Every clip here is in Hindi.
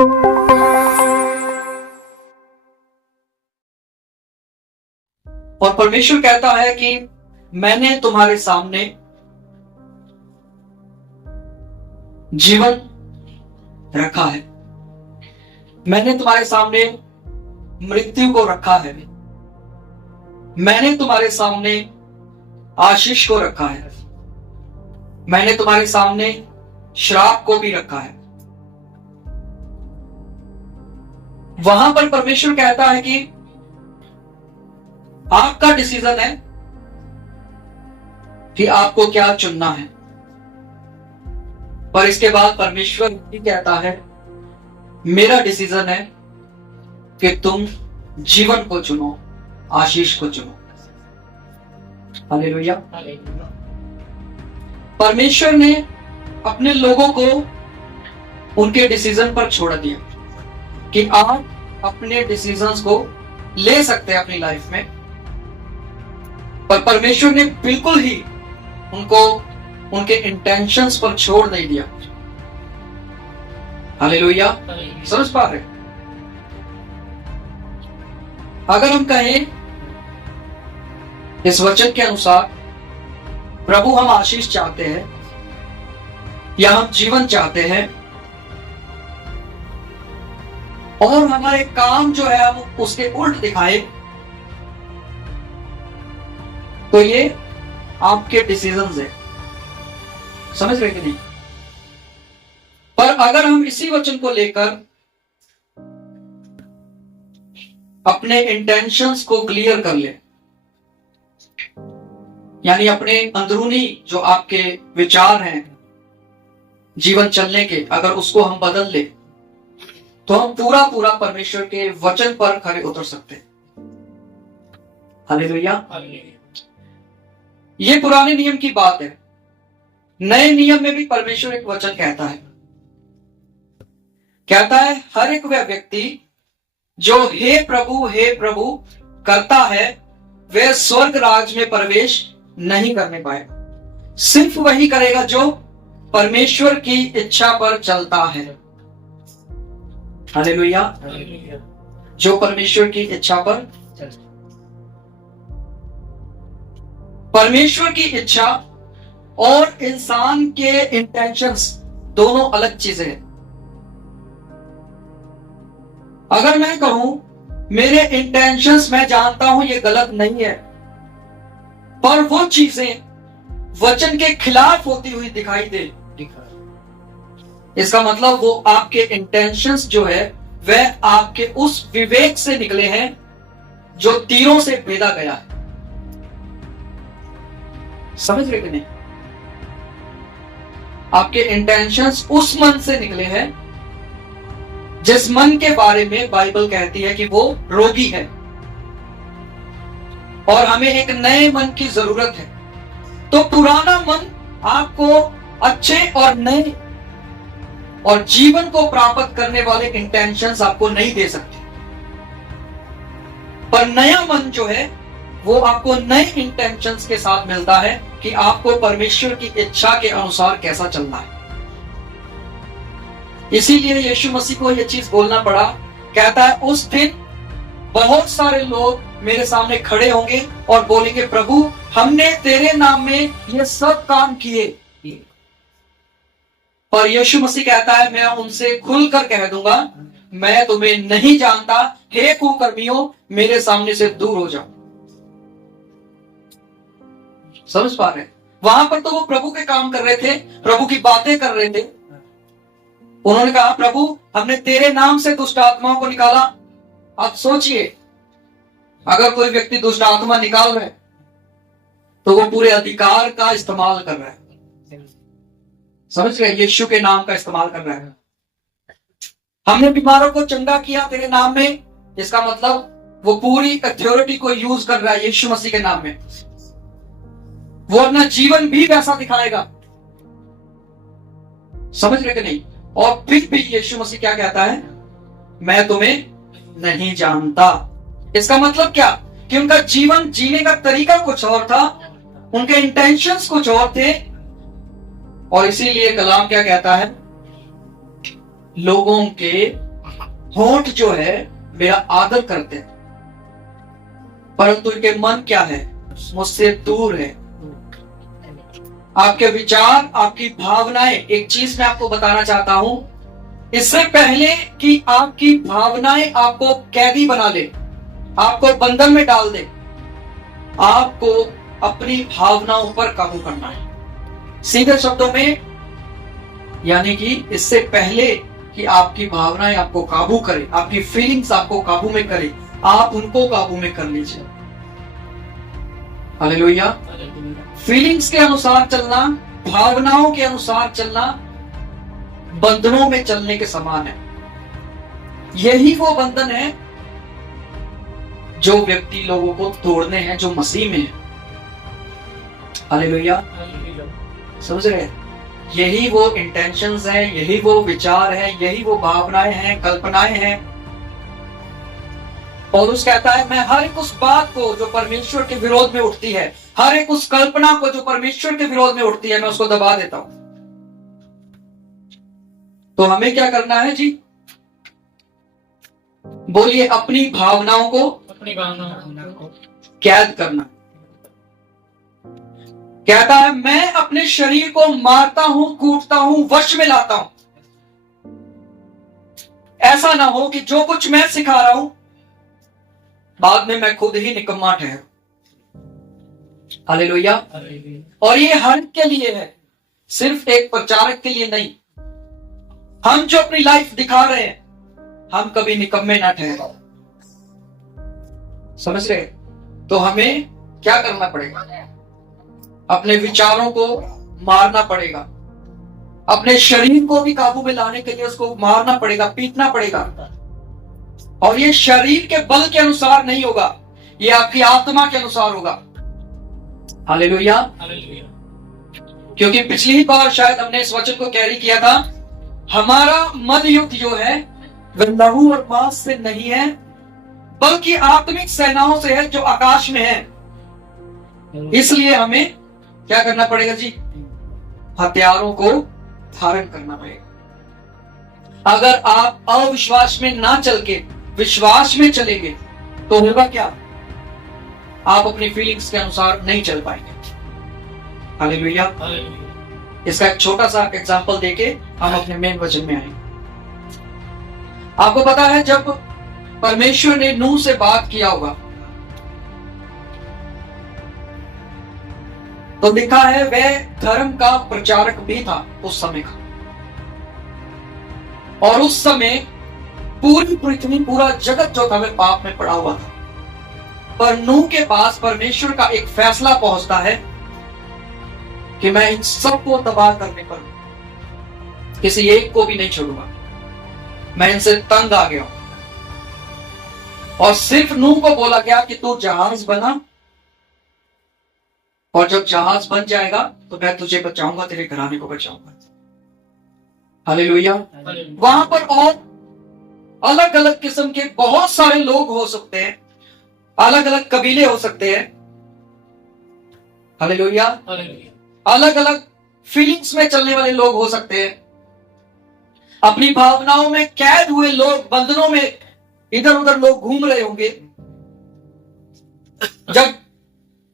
और परमेश्वर कहता है कि मैंने तुम्हारे सामने जीवन रखा है, मैंने तुम्हारे सामने मृत्यु को रखा है, मैंने तुम्हारे सामने आशीष को रखा है, मैंने तुम्हारे सामने श्राप को भी रखा है। वहां पर परमेश्वर कहता है कि आपका डिसीजन है कि आपको क्या चुनना है। पर इसके बाद परमेश्वर भी कहता है मेरा डिसीजन है कि तुम जीवन को चुनो, आशीष को चुनो। हालेलुया। परमेश्वर ने अपने लोगों को उनके डिसीजन पर छोड़ दिया कि आप अपने डिसीजंस को ले सकते हैं अपनी लाइफ में, पर परमेश्वर ने बिल्कुल ही उनको उनके इंटेंशंस पर छोड़ नहीं दिया। हालेलुया। समझ पा रहे? अगर हम कहें इस वचन के अनुसार प्रभु हम आशीष चाहते हैं या हम जीवन चाहते हैं और हमारे काम जो है हम उसके उल्ट दिखाए, तो ये आपके डिसीजंस है। समझ रहे कि नहीं? पर अगर हम इसी वचन को लेकर अपने इंटेंशंस को क्लियर कर ले, यानी अपने अंदरूनी जो आपके विचार हैं जीवन चलने के, अगर उसको हम बदल ले तो हम पूरा पूरा परमेश्वर के वचन पर खड़े उतर सकते हैं। हालेलुया। ये पुराने नियम की बात है। नए नियम में भी परमेश्वर एक वचन कहता है हर एक वह व्यक्ति जो हे प्रभु करता है वह स्वर्ग राज में प्रवेश नहीं करने पाएगा। सिर्फ वही करेगा जो परमेश्वर की इच्छा पर चलता है। हालेलुया। जो परमेश्वर की इच्छा पर चलता। परमेश्वर की इच्छा और इंसान के इंटेंशंस दोनों अलग चीजें हैं। अगर मैं कहूं मेरे इंटेंशंस मैं जानता हूं ये गलत नहीं है, पर वो चीजें वचन के खिलाफ होती हुई दिखाई दे, इसका मतलब वो आपके इंटेंशंस जो है वह आपके उस विवेक से निकले हैं जो तीरों से भेदा गया है। समझ रहे कि नहीं? आपके इंटेंशंस उस मन से निकले हैं जिस मन के बारे में बाइबल कहती है कि वो रोगी है और हमें एक नए मन की जरूरत है। तो पुराना मन आपको अच्छे और नए और जीवन को प्राप्त करने वाले इंटेंशंस आपको नहीं दे सकते, पर नया मन जो है वो आपको नए इंटेंशंस के साथ मिलता है कि आपको परमेश्वर की इच्छा के अनुसार कैसा चलना है। इसीलिए यीशु मसीह को यह चीज बोलना पड़ा। कहता है उस दिन बहुत सारे लोग मेरे सामने खड़े होंगे और बोलेंगे प्रभु हमने तेरे नाम में ये सब काम किए, पर यीशु मसीह कहता है मैं उनसे खुलकर कह दूंगा मैं तुम्हें नहीं जानता, हे कुकर्मियों मेरे सामने से दूर हो जाओ। समझ पा रहे? वहां पर तो वो प्रभु के काम कर रहे थे, प्रभु की बातें कर रहे थे। उन्होंने कहा प्रभु हमने तेरे नाम से दुष्ट आत्माओं को निकाला। आप सोचिए अगर कोई व्यक्ति दुष्ट आत्मा निकाल रहा है तो वो पूरे अधिकार का इस्तेमाल कर रहा है। समझ गए? यीशु के नाम का इस्तेमाल कर रहा है। हमने बीमारों को चंगा किया तेरे नाम में, इसका मतलब वो पूरी अथॉरिटी को यूज कर रहा है यीशु मसीह के नाम में। वो अपना जीवन भी वैसा दिखाएगा। समझ रहे कि नहीं? और फिर भी यीशु मसीह क्या कहता है? मैं तुम्हें नहीं जानता। इसका मतलब क्या? कि उनका जीवन जीने का तरीका कुछ और था, उनके इंटेंशंस कुछ और थे। और इसीलिए कलाम क्या कहता है? लोगों के होंठ जो है मेरा आदर करते हैं, परंतु इनके मन क्या है, मुझसे दूर है। आपके विचार, आपकी भावनाएं, एक चीज मैं आपको बताना चाहता हूं, इससे पहले कि आपकी भावनाएं आपको कैदी बना ले, आपको बंधन में डाल दे, आपको अपनी भावनाओं पर काबू करना है। सीधे शब्दों में, यानी कि इससे पहले कि आपकी भावनाएं आपको काबू करे, आपकी फीलिंग्स आपको काबू में करे, आप उनको काबू में कर लीजिए। हालेलुया। फीलिंग्स के अनुसार चलना, भावनाओं के अनुसार चलना बंधनों में चलने के समान है। यही वो बंधन है जो व्यक्ति लोगों को तोड़ने हैं, जो मसीह में है। हालेलुया। समझ रहे? यही वो इंटेंशंस हैं, यही वो विचार है, यही वो भावनाएं हैं, कल्पनाएं हैं। पौलुस कहता है, मैं हर एक उस बात को जो परमेश्वर के विरोध में उठती है, हर एक उस कल्पना को जो परमेश्वर के विरोध में उठती है, मैं उसको दबा देता हूं। तो हमें क्या करना है जी? बोलिए, अपनी भावनाओं को कैद करना। कहता है, मैं अपने शरीर को मारता हूं, कूटता हूं, वश में लाता हूं। ऐसा ना हो कि जो कुछ मैं सिखा रहा हूं बाद में मैं खुद ही निकम्मा ठहरूं। हालेलुया। और ये हर के लिए है, सिर्फ एक प्रचारक के लिए नहीं। हम जो अपनी लाइफ दिखा रहे हैं, हम कभी निकम्मे ना ठहरे। समझ रहे? तो हमें क्या करना पड़ेगा? अपने विचारों को मारना पड़ेगा, अपने शरीर को भी काबू में लाने के लिए उसको मारना पड़ेगा, पीटना पड़ेगा। और ये शरीर के बल के अनुसार नहीं होगा, ये आपकी आत्मा के अनुसार होगा। हालेलुया। क्योंकि पिछली बार शायद हमने इस वचन को कैरी किया था, हमारा मध्य युद्ध जो है वह लहू और मांस से नहीं है, बल्कि आत्मिक सेनाओं से है जो आकाश में है। इसलिए हमें क्या करना पड़ेगा जी? हथियारों को धारण करना पड़ेगा। अगर आप अविश्वास में ना चल के विश्वास में चलेंगे तो होगा क्या? आप अपनी फीलिंग्स के अनुसार नहीं चल पाएंगे। हालेलुया। इसका एक छोटा सा एग्जांपल देके हम अपने मेन वचन में आएंगे। आपको पता है, जब परमेश्वर ने नूह से बात किया होगा तो लिखा है वह धर्म का प्रचारक भी था उस समय का। और उस समय पूरी पृथ्वी, पूरा जगत जो था वह पाप में पड़ा हुआ था। पर नूह के पास परमेश्वर का एक फैसला पहुंचता है कि मैं इन सबको तबाह करने पर किसी एक को भी नहीं छोड़ूंगा, मैं इनसे तंग आ गया हूं। और सिर्फ नूह को बोला गया कि तू जहाज बना, और जब जहाज बन जाएगा तो मैं तुझे बचाऊंगा, तेरे घराने को बचाऊंगा। हालेलुया। वहां पर और अलग अलग किस्म के बहुत सारे लोग हो सकते हैं, अलग अलग कबीले हो सकते हैं। हालेलुया। अलग अलग फीलिंग्स में चलने वाले लोग हो सकते हैं, अपनी भावनाओं में कैद हुए लोग, बंधनों में इधर उधर लोग घूम रहे होंगे। जब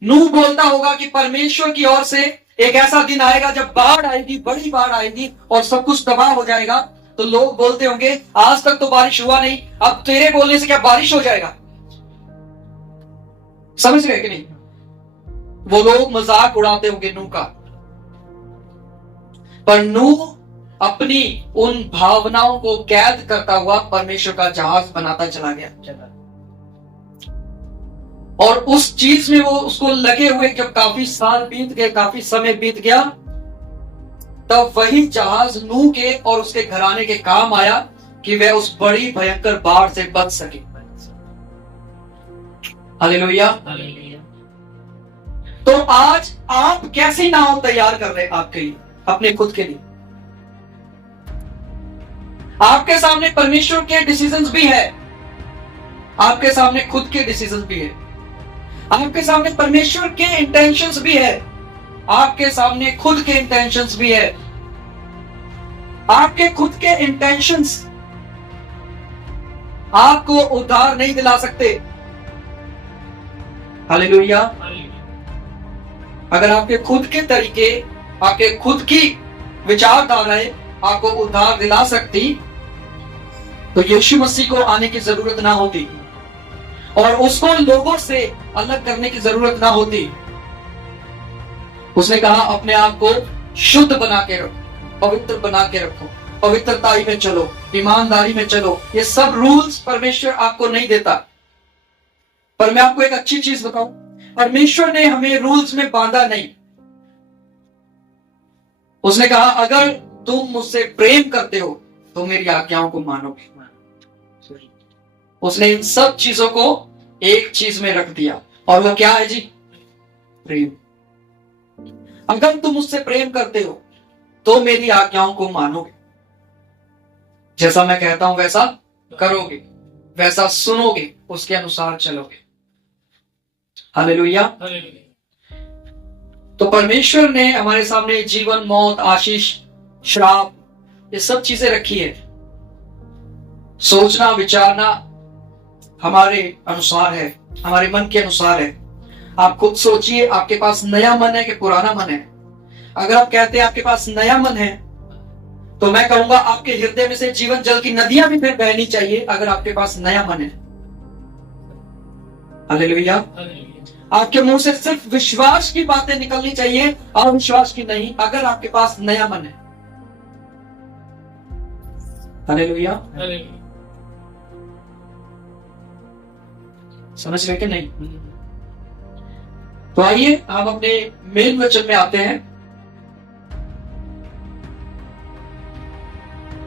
नूह बोलता होगा कि परमेश्वर की ओर से एक ऐसा दिन आएगा जब बाढ़ आएगी, बड़ी बाढ़ आएगी और सब कुछ तबाह हो जाएगा, तो लोग बोलते होंगे आज तक तो बारिश हुआ नहीं, अब तेरे बोलने से क्या बारिश हो जाएगा? समझ गए कि नहीं? वो लोग मजाक उड़ाते होंगे नूह का। पर नूह अपनी उन भावनाओं को कैद करता हुआ परमेश्वर का जहाज बनाता चला गया। और उस चीज में वो उसको लगे हुए जब काफी साल बीत गए, काफी समय बीत गया, तब वही जहाज नूह के और उसके घराने के काम आया कि वह उस बड़ी भयंकर बाढ़ से बच सके। हालेलुया। तो आज आप कैसी नाव तैयार कर रहे हैं आपके लिए, अपने खुद के लिए? आपके सामने परमेश्वर के डिसीजंस भी है, आपके सामने खुद के डिसीजंस भी है, आपके सामने परमेश्वर के इंटेंशंस भी है, आपके सामने खुद के इंटेंशंस भी है। आपके खुद के इंटेंशंस आपको उद्धार नहीं दिला सकते। हालेलुया। अगर आपके खुद के तरीके, आपके खुद की विचारधाराएं आपको उद्धार दिला सकती तो यीशु मसीह को आने की जरूरत ना होती और उसको लोगों से अलग करने की जरूरत ना होती। उसने कहा अपने आप को शुद्ध बना के रखो, पवित्र बना के रखो, पवित्रताई में चलो, ईमानदारी में चलो। ये सब रूल्स परमेश्वर आपको नहीं देता। पर मैं आपको एक अच्छी चीज बताऊं, परमेश्वर ने हमें रूल्स में बांधा नहीं। उसने कहा अगर तुम मुझसे प्रेम करते हो तो मेरी आज्ञाओं को मानोगे। उसने इन सब चीजों को एक चीज में रख दिया और वो क्या है जी? प्रेम। अगर तुम मुझसे प्रेम करते हो तो मेरी आज्ञाओं को मानोगे, जैसा मैं कहता हूं वैसा करोगे, वैसा सुनोगे, उसके अनुसार चलोगे। हालेलुया। तो परमेश्वर ने हमारे सामने जीवन, मौत, आशीष, श्राप, ये सब चीजें रखी है। सोचना विचारना हमारे अनुसार है, हमारे मन के अनुसार है। आप खुद सोचिए, आपके पास नया मन है कि पुराना मन है? अगर आप कहते हैं आपके पास नया मन है तो मैं कहूंगा आपके हृदय में से जीवन जल की नदियां भी फिर बहनी चाहिए अगर आपके पास नया मन है। हालेलुया। आपके मुंह से सिर्फ विश्वास की बातें निकलनी चाहिए, अविश्वास की नहीं, अगर आपके पास नया मन है। हालेलुया। समझ रहे कि नहीं? तो आइए हम अपने मेन वचन में आते हैं।